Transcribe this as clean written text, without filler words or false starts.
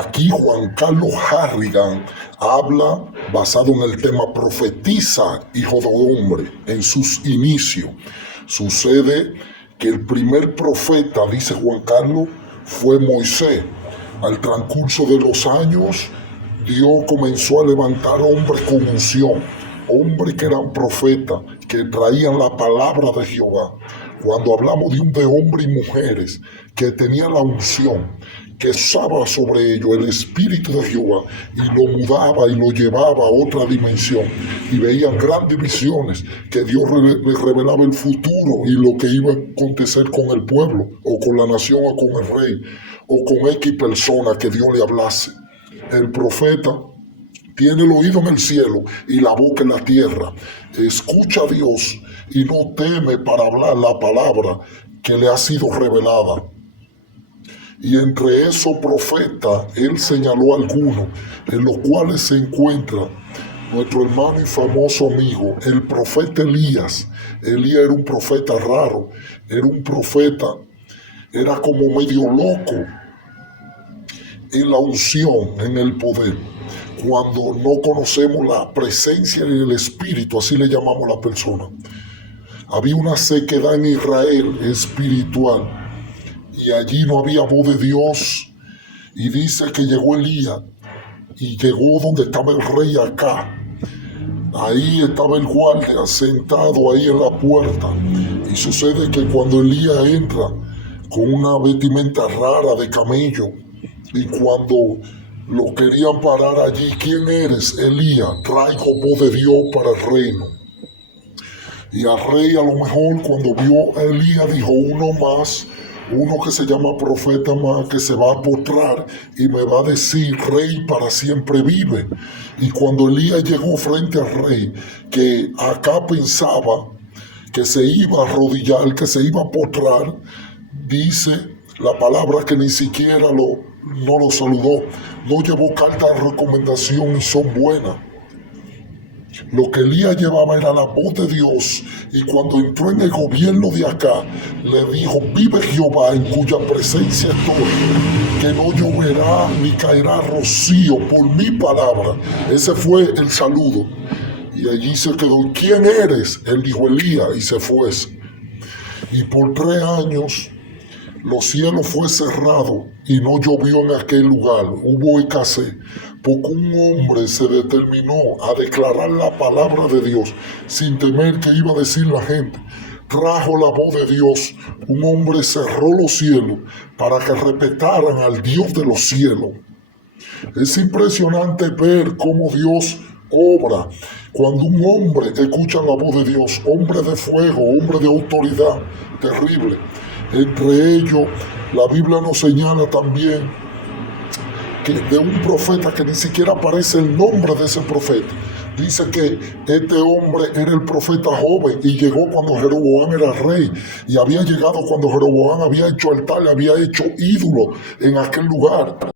Aquí Juan Carlos Harrigan habla basado en el tema profetiza, hijo de hombre, en sus inicios. Sucede que el primer profeta, dice Juan Carlos, fue Moisés. Al transcurso de los años, Dios comenzó a levantar hombres con unción, hombres que eran profetas, que traían la palabra de Jehová. Cuando hablamos de hombres y mujeres que tenían la unción, que usaba sobre ellos el Espíritu de Jehová y lo mudaba y lo llevaba a otra dimensión, y veían grandes visiones que Dios les revelaba el futuro y lo que iba a acontecer con el pueblo o con la nación o con el rey o con X persona que Dios le hablase. El profeta tiene el oído en el cielo y la boca en la tierra. Escucha a Dios y no teme para hablar la palabra que le ha sido revelada. Y entre esos profetas, él señaló algunos, en los cuales se encuentra nuestro hermano y famoso amigo, el profeta Elías. Elías era un profeta raro, era un profeta, era como medio loco en la unción, en el poder. Cuando no conocemos la presencia del Espíritu, así le llamamos a la persona. Había una sequedad en Israel espiritual y allí no había voz de Dios. Y dice que llegó Elías y llegó donde estaba el rey Acab. Ahí estaba el guardia sentado ahí en la puerta. Y sucede que cuando Elías entra con una vestimenta rara de camello, y cuando lo querían parar allí, ¿quién eres? Elías, traigo voz de Dios para el reino. Y al rey a lo mejor cuando vio a Elías dijo, uno más, uno que se llama profeta más, que se va a postrar y me va a decir, rey para siempre vive. Y cuando Elías llegó frente al rey, que acá pensaba que se iba a arrodillar, que se iba a postrar, dice la palabra que ni siquiera no lo saludó, no llevó carta de recomendación y son buenas. Lo que Elías llevaba era la voz de Dios, y cuando entró en el gobierno de acá, le dijo, vive Jehová en cuya presencia estoy, que no lloverá ni caerá rocío por mi palabra. Ese fue el saludo. Y allí se quedó. ¿Quién eres? Él dijo, Elías, y se fue. Y por 3 años los cielos fue cerrado y no llovió en aquel lugar, hubo escasez, porque un hombre se determinó a declarar la palabra de Dios sin temer que iba a decir la gente. Trajo la voz de Dios, un hombre cerró los cielos para que respetaran al Dios de los cielos. Es impresionante ver cómo Dios obra cuando un hombre escucha la voz de Dios, hombre de fuego, hombre de autoridad, terrible. Entre ellos, la Biblia nos señala también que de un profeta que ni siquiera aparece el nombre de ese profeta. Dice que este hombre era el profeta joven y llegó cuando Jeroboam era rey, y había llegado cuando Jeroboam había hecho altar, había hecho ídolo en aquel lugar.